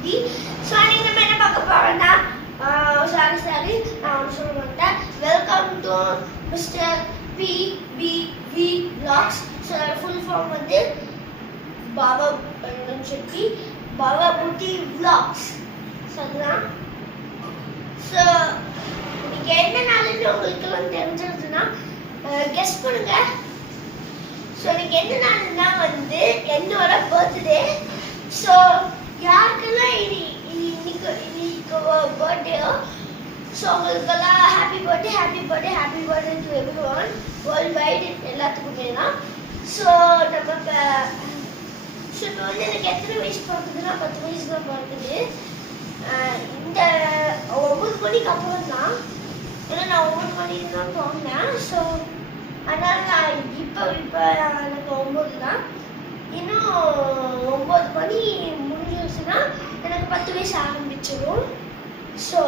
குட்டி. ஸோ நீங்கள் நம்ம என்ன பார்க்க போகிறோன்னா சாரி நான் ஒன்று சொல்ல மாட்டேன். Welcome to mister PBV Vlogs. So full form வந்து பாபா செட்டி பாபா பூட்டி Vlogs. ஸோ அதுதான். ஸோ இன்னைக்கு என்ன நாளுன்னு உங்களுக்கெல்லாம் தெரிஞ்சிருச்சுன்னா கெஸ் பண்ணுங்க. ஸோ இன்னைக்கு என்ன நாள்னா வந்து என்னோட பர்த்டே. ஸோ யாருக்கெல்லாம் இன்னைக்கு பர்த்டேயோ ஸோ உங்களுக்கெல்லாம் happy birthday to every one world wide எல்லாத்துக்குமே தான். ஸோ நம்ம இப்போ வந்து எனக்கு எத்தனை வயசு பிறக்குதுன்னா 10 வயசு தான் பிறக்குது. இந்த 9 மணிக்கு அப்புறம் தான், ஏன்னா நான் 9 மணிக்கு தான் போனேன். ஸோ அதனால் நான் இப்போ எனக்கு 9 தான். இன்னும் 9 மணி முடிஞ்சிருச்சுன்னா எனக்கு 10 வயசு ஆரம்பிச்சிடும். ஸோ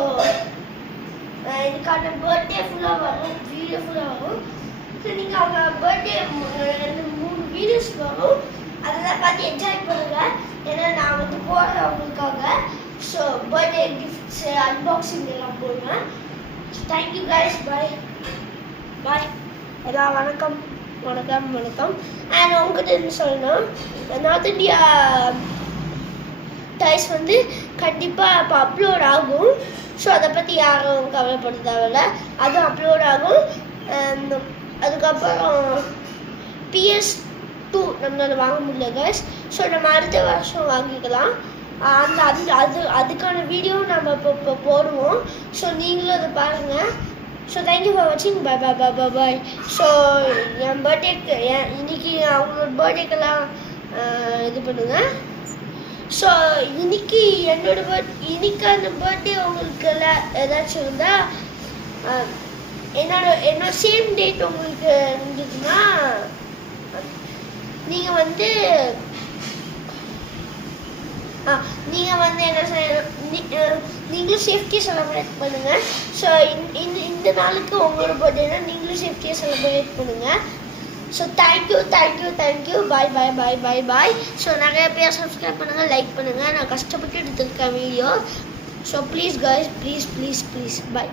எனக்கான பர்த்டே ஃபுல்லாக வரும், வீடியோ ஃபுல்லாக வரும். ஸோ நீங்கள் அவங்க பர்த்டே 3 வீடியோஸ் வரும், அதெல்லாம் பார்த்து என்ஜாய் பண்ணுங்க. ஏன்னா நான் வந்து போடுறேன் அவங்களுக்காக. ஸோ பர்த்டே கிஃப்ட்ஸு அன்பாக்சிங் எல்லாம் போடுவேன். So thank you guys. பாய். எல்லாம் வணக்கம். அண்ட் உங்ககிட்ட என்ன சொல்லணும், நார்த் இந்தியா டைஸ் வந்து கண்டிப்பாக இப்போ அப்லோட் ஆகும். ஸோ அதை பற்றி யாரும் கவலைப்பட தேவையில்ல, அதுவும் அப்லோட் ஆகும். அதுக்கப்புறம் PS2 நம்மளால் வாங்க முடியல கைஸ். ஸோ நம்ம அடுத்த வருஷம் வாங்கிக்கலாம். அதுக்கான வீடியோ நம்ம இப்போ போடுவோம். ஸோ நீங்களும் அதை பாருங்கள். ஸோ தேங்க்யூ ஃபார் வாட்சிங். பாய். ஸோ என் பர்த்டேக்கு இன்னைக்கு அவங்களோட பர்த்டேக்கெல்லாம் இது பண்ணுங்க. ஸோ இன்னைக்கு இன்னைக்கான பர்த்டே உங்களுக்கு எல்லாம் ஏதாச்சும் இருந்தால் என்னோட சேம் டேட் உங்களுக்கு இருந்ததுன்னா நீங்கள் வந்து என்ன செய்யணும், நீங்களும் சேஃப்டியாக செலிப்ரேட் பண்ணுங்கள். ஸோ இந்த நாளுக்கு உங்களோட பர்த்டேனா நீங்களும் சேஃப்டியாக செலிப்ரேட் பண்ணுங்கள். So thank you. பாய். ஸோ நிறைய பேர் சப்ஸ்கிரைப் பண்ணுங்கள், லைக் பண்ணுங்கள். நான் கஷ்டப்பட்டு எடுத்துருக்கேன் video. So please guys, please. Bye.